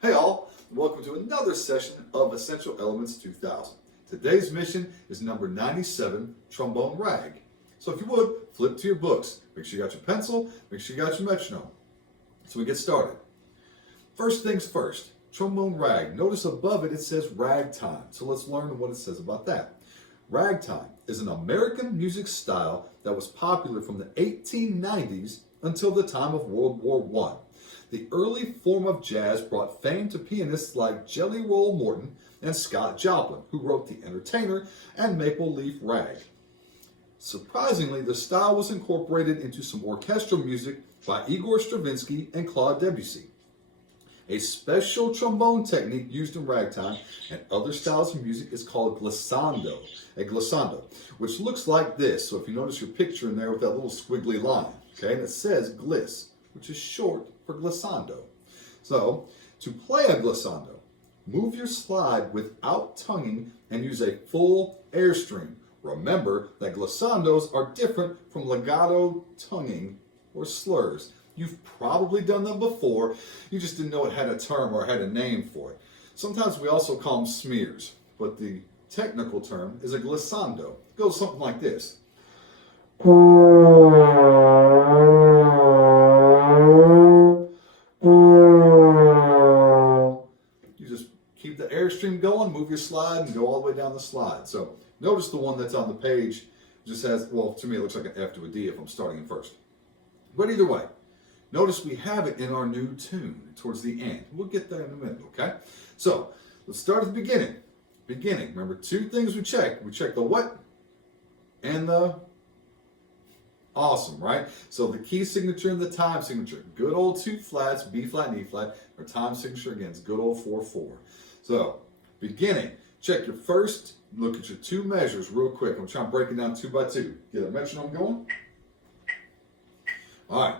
Hey all, welcome to another session of Essential Elements 2000. Today's mission is number 97, Trombone Rag. So if you would, flip to your books. Make sure you got your pencil, make sure you got your metronome. So we get started. First things first, Trombone Rag. Notice above it, it says Ragtime. So let's learn what it says about that. Ragtime is an American music style that was popular from the 1890s until the time of World War I. The early form of jazz brought fame to pianists like Jelly Roll Morton and Scott Joplin, who wrote The Entertainer and Maple Leaf Rag. Surprisingly, the style was incorporated into some orchestral music by Igor Stravinsky and Claude Debussy. A special trombone technique used in ragtime and other styles of music is called glissando, which looks like this. So if you notice your picture in there with that little squiggly line, okay, and it says gliss, which is short for glissando. So, to play a glissando, move your slide without tonguing and use a full airstream. Remember that glissandos are different from legato tonguing or slurs. You've probably done them before, you just didn't know it had a term or had a name for it. Sometimes we also call them smears, but the technical term is a glissando. It goes something like this. Keep the airstream going, move your slide, and go all the way down the slide. So notice the one that's on the page just has, well, to me it looks like an F to a D if I'm starting in first. But either way, notice we have it in our new tune towards the end. We'll get there in a minute, okay? So let's start at the beginning. Remember two things we check. We check the what and the awesome, right? So the key signature and the time signature. Good old two flats, B flat and E flat. Our time signature again is good old 4/4. So, beginning, check your first, look at your two measures real quick. I'm trying to break it down 2 by 2. Get a metronome going. All right.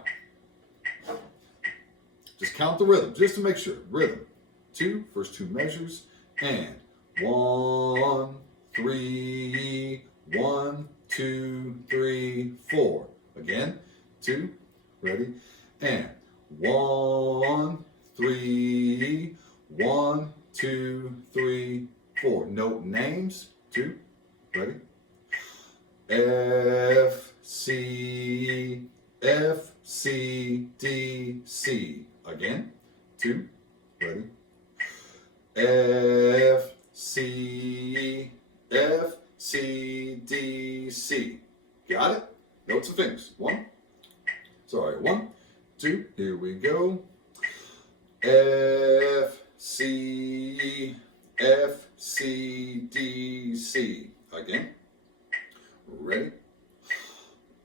Just count the rhythm, just to make sure. Rhythm, 2, first 2 measures, and 1, 3, 1, 2, 3, 4. Again, 2, ready, and 1, 3, 1, 2, 3, 4. Note names. 2. Ready? F, C, F, C, D, C. Again. 2. Ready? F, C, F, C, D, C. Got it? Notes and fingers. 1. 2. Here we go. F, C, F, C, D, C. Again. Ready?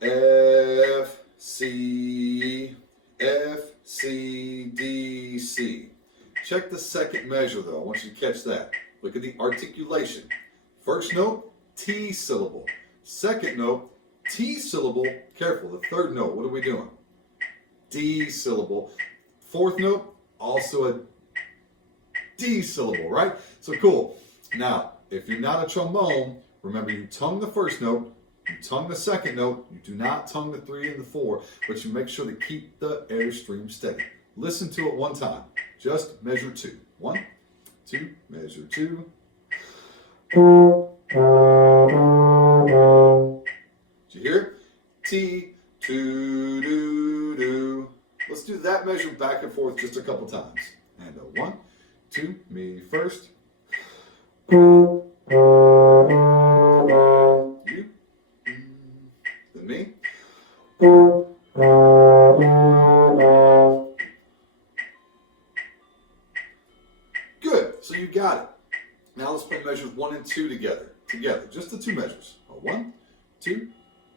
F, C, F, C, D, C. Check the second measure though. I want you to catch that. Look at the articulation. First note, T syllable. Second note, T syllable. Careful, the third note. What are we doing? D syllable. Fourth note, also a D syllable, right? So cool. Now, if you're not a trombone, remember you tongue the first note, you tongue the second note, you do not tongue the 3 and the 4, but you make sure to keep the airstream steady. Listen to it one time. Just measure 2. 1, 2, measure 2. Did you hear it? T, 2, do, do. Let's do that measure back and forth just a couple times. And a 1, 2, me first. You, then me. Good, so you got it. Now let's play measures 1 and 2 together. Just the 2 measures. 1, 2,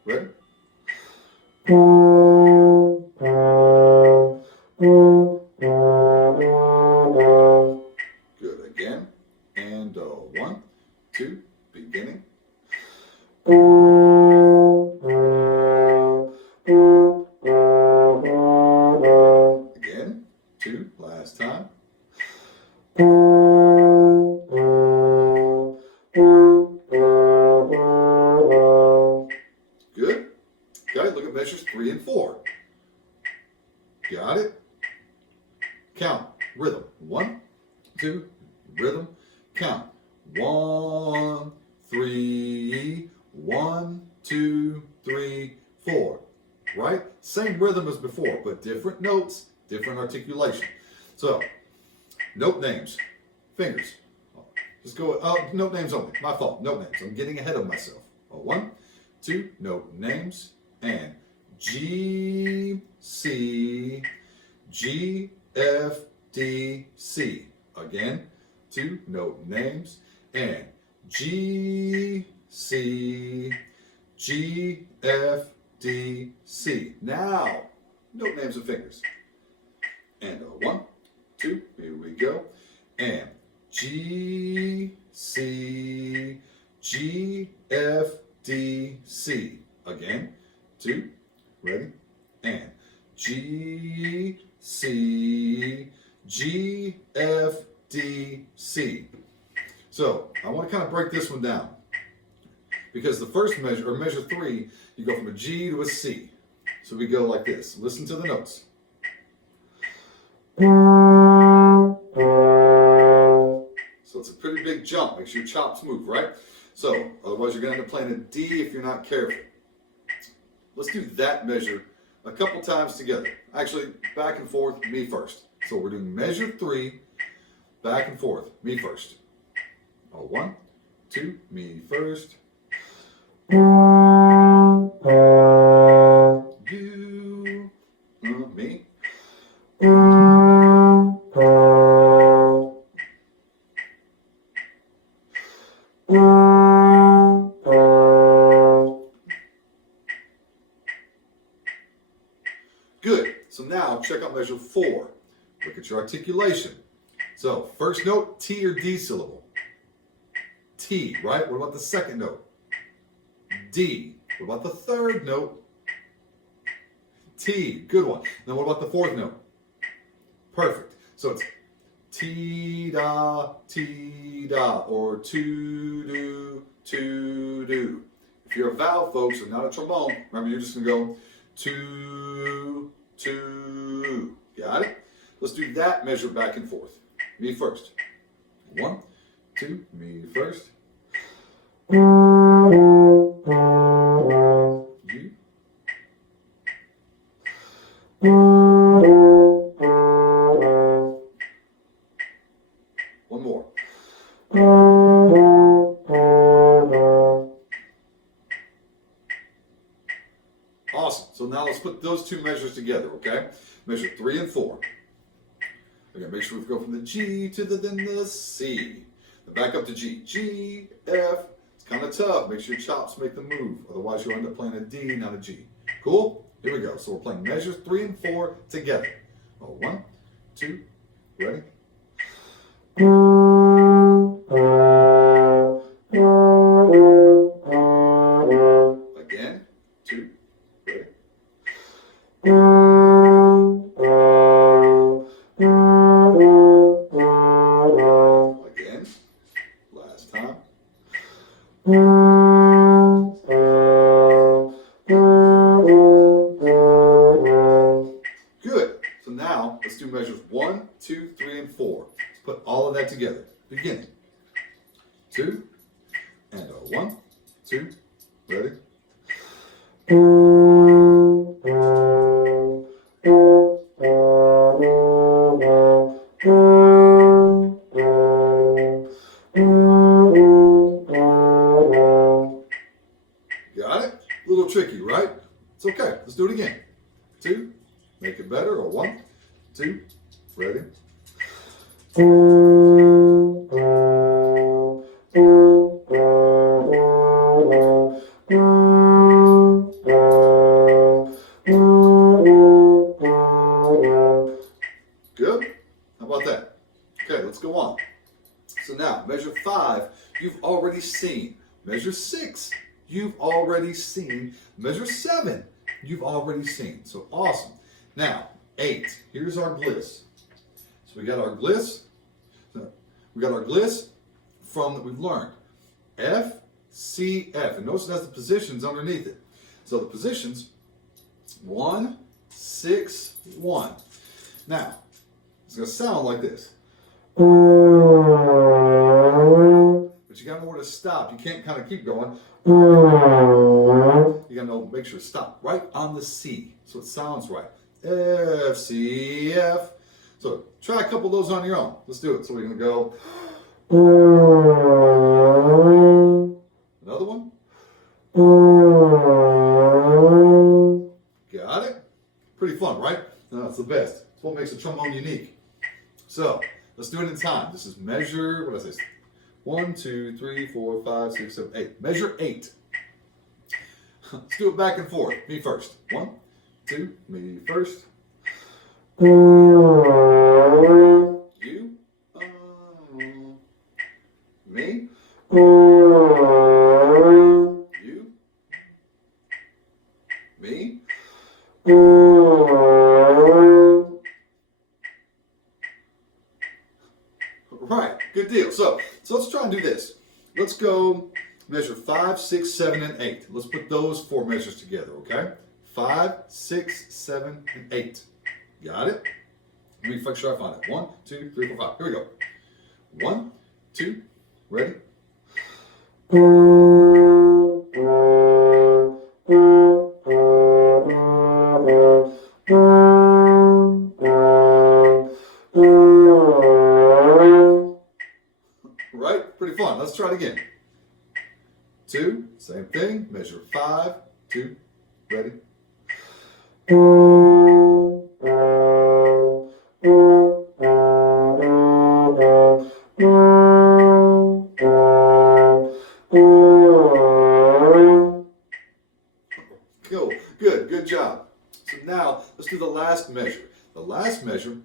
ready? Good. Again. And 1, 2, beginning. Again. 2, last time. Good. Okay, look at measures 3 and 4. Got it? Count. Rhythm. 1, 2, rhythm. Count. 1, 3, 1, 2, 3, 4. Right? Same rhythm as before, but different notes, different articulation. So, note names. Fingers. Just go, note names only. My fault. Note names. I'm getting ahead of myself. 1, 2, note names. And G, C, G, F, D, C. Again, 2, note names. And G, C, G, F, D, C. Now, note names and fingers. And 1, 2, here we go. And G, C, G, F, D, C. Again, 2, ready? And G, C, G, F, D, C. So I want to kind of break this one down, because the first measure, or measure 3, you go from a G to a C. So we go like this. Listen to the notes. So it's a pretty big jump. Makes your chops move, right? So otherwise you're going to end up playing a D if you're not careful. Let's do that measure a couple times together. Actually, back and forth, me first. So we're doing measure 3, back and forth, me first. 1, 2, me first. You, me. Good. So now check out measure 4. Look at your articulation. So first note, T or D syllable. T, right? What about the second note? D. What about the third note? T. Good one. Then what about the fourth note? Perfect. So it's T-da, or to-do, to-do. If you're a vowel, folks, and not a trombone, remember you're just going to go to. Got it? Let's do that measure back and forth. Me first. 1, 2, me first. You. One more. Awesome. So now let's put those two measures together, okay? Measure 3 and 4. Okay, make sure we go from the G to then the C. Then back up to G. G, F. It's kind of tough. Make sure your chops make the move. Otherwise, you'll end up playing a D, not a G. Cool? Here we go. So we're playing measures 3 and 4 together. 1, 2, ready? Again, 2, ready? Again, last time. Good. So now let's do measures 1, 2, 3, and 4. Let's put all of that together. Beginning. 2, and 1, 2, ready? Got it? A little tricky, right? It's okay. Let's do it again. 2, make it better, or 1, 2, ready? already seen. Measure 6, you've already seen. Measure 7, you've already seen. So awesome. Now, 8. Here's our gliss. So we got our gliss. We got our gliss from that we've learned. F, C, F. And notice it has the positions underneath it. So the positions, 1, 6, 1. Now, it's going to sound like this. But you got to know where to stop. You can't kind of keep going. You got to know, make sure to stop right on the C so it sounds right. F, C, F. So try a couple of those on your own. Let's do it. So we're going to go. Another one. Got it? Pretty fun, right? That's the best. It's what makes a trombone unique. So let's do it in time. This is measure, what did I say? 1, 2, 3, 4, 5, 6, 7, 8. Measure 8. Let's do it back and forth. Me first. 1, 2, me first. You. Me. You. Me. Right, good deal. So let's try and do this. Let's go measure 5, 6, 7, and 8. Let's put those 4 measures together, okay? 5, 6, 7, and 8. Got it? Let me make sure I find it. 1, 2, 3, 4, 5. Here we go. 1, 2, ready? Right? Pretty fun. Let's try it again. 2, same thing. Measure 5, 2, ready? Cool. Good job. So now let's do the last measure. The last measure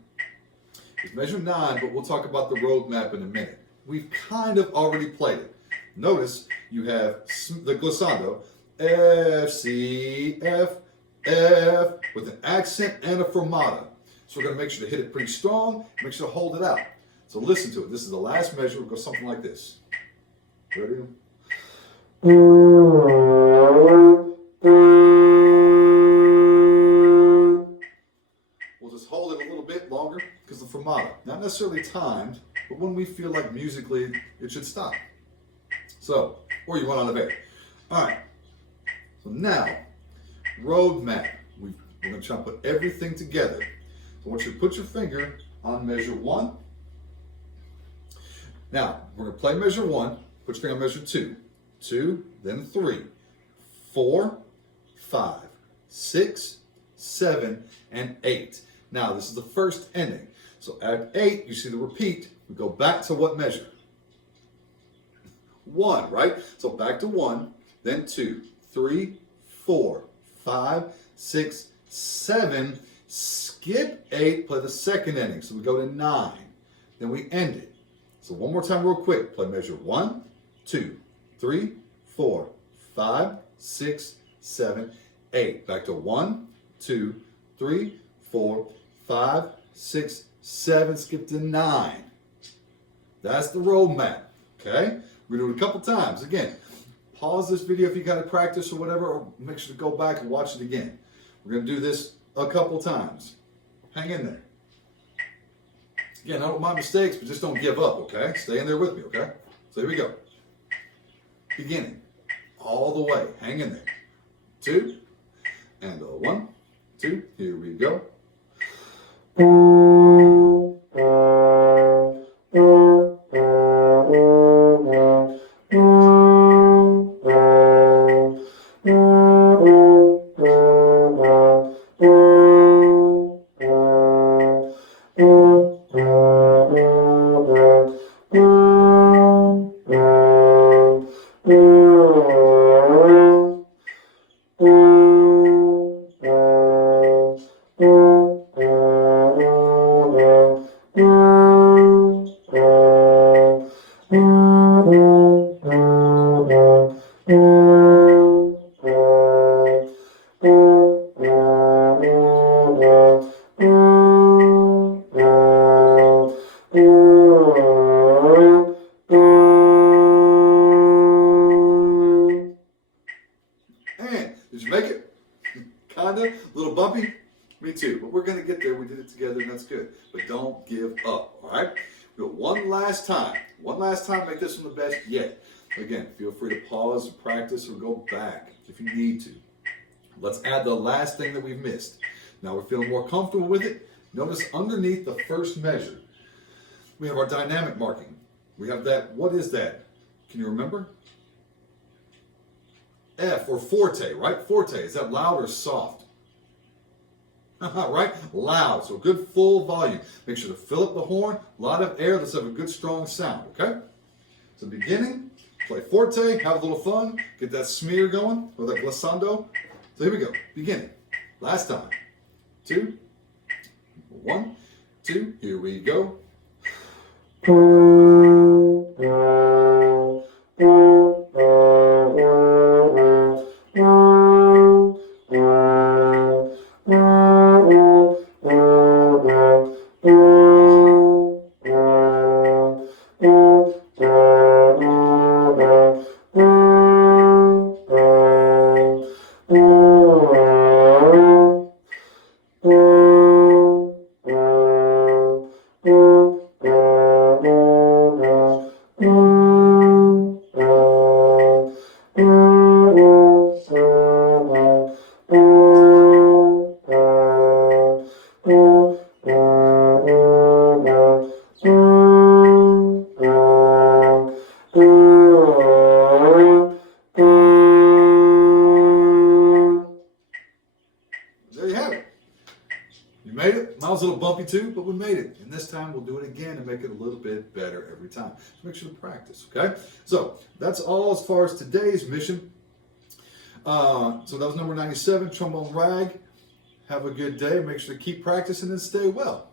is measure 9, but we'll talk about the road map in a minute. We've kind of already played it. Notice you have the glissando, F, C, F, F, with an accent and a fermata. So we're going to make sure to hit it pretty strong, make sure to hold it out. So listen to it. This is the last measure. We'll go something like this. Ready? We'll just hold it a little bit longer because the fermata, not necessarily timed, but when we feel like musically it should stop. So, or you run out of air. All right. So now, road map. We're going to try and put everything together. So I want you to put your finger on measure 1. Now, we're going to play measure 1. Put your finger on measure 2. 2, then 3, 4, 5, 6, 7, and 8. Now, this is the first ending. So at 8, you see the repeat. We go back to what measure? 1, right? So back to 1, then 2, 3, 4, 5, 6, 7. Skip 8, play the second ending. So we go to 9. Then we end it. So one more time real quick. Play measure 1, 2, 3, 4, 5, 6, 7, 8. Back to 1, 2, 3, 4, 5, 6, 7. Skip to 9. That's the road map. Okay? We're going to do it a couple times. Again, pause this video if you got to practice or whatever, or make sure to go back and watch it again. We're going to do this a couple times. Hang in there. Again, I don't mind mistakes, but just don't give up, okay? Stay in there with me, okay? So here we go. Beginning. All the way. Hang in there. 2. And 1, 2. Here we go. And did you make it? Kinda, a little bumpy. Me too, but we're gonna get there. We did it together, and that's good. But don't give up. All right. Do it one last time. One last time. Make this one the best yet. Again, feel free to pause, practice, or go back if you need to. Let's add the last thing that we've missed. Now we're feeling more comfortable with it. Notice underneath the first measure, we have our dynamic marking. We have that. What is that? Can you remember? F or forte, right? Forte. Is that loud or soft? Right? Loud. So good full volume. Make sure to fill up the horn. A lot of air. Let's have a good strong sound, okay? So beginning, play forte, have a little fun, get that smear going, or that glissando. So here we go. Beginning. Last time. 2, 1, 2. Here we go. There you have it. You made it. Mine was a little bumpy too, but we made it. And this time we'll do it again and make it a little bit better every time. So make sure to practice, okay? So that's all as far as today's mission. So that was number 97, Trombone Rag. Have a good day. Make sure to keep practicing and stay well.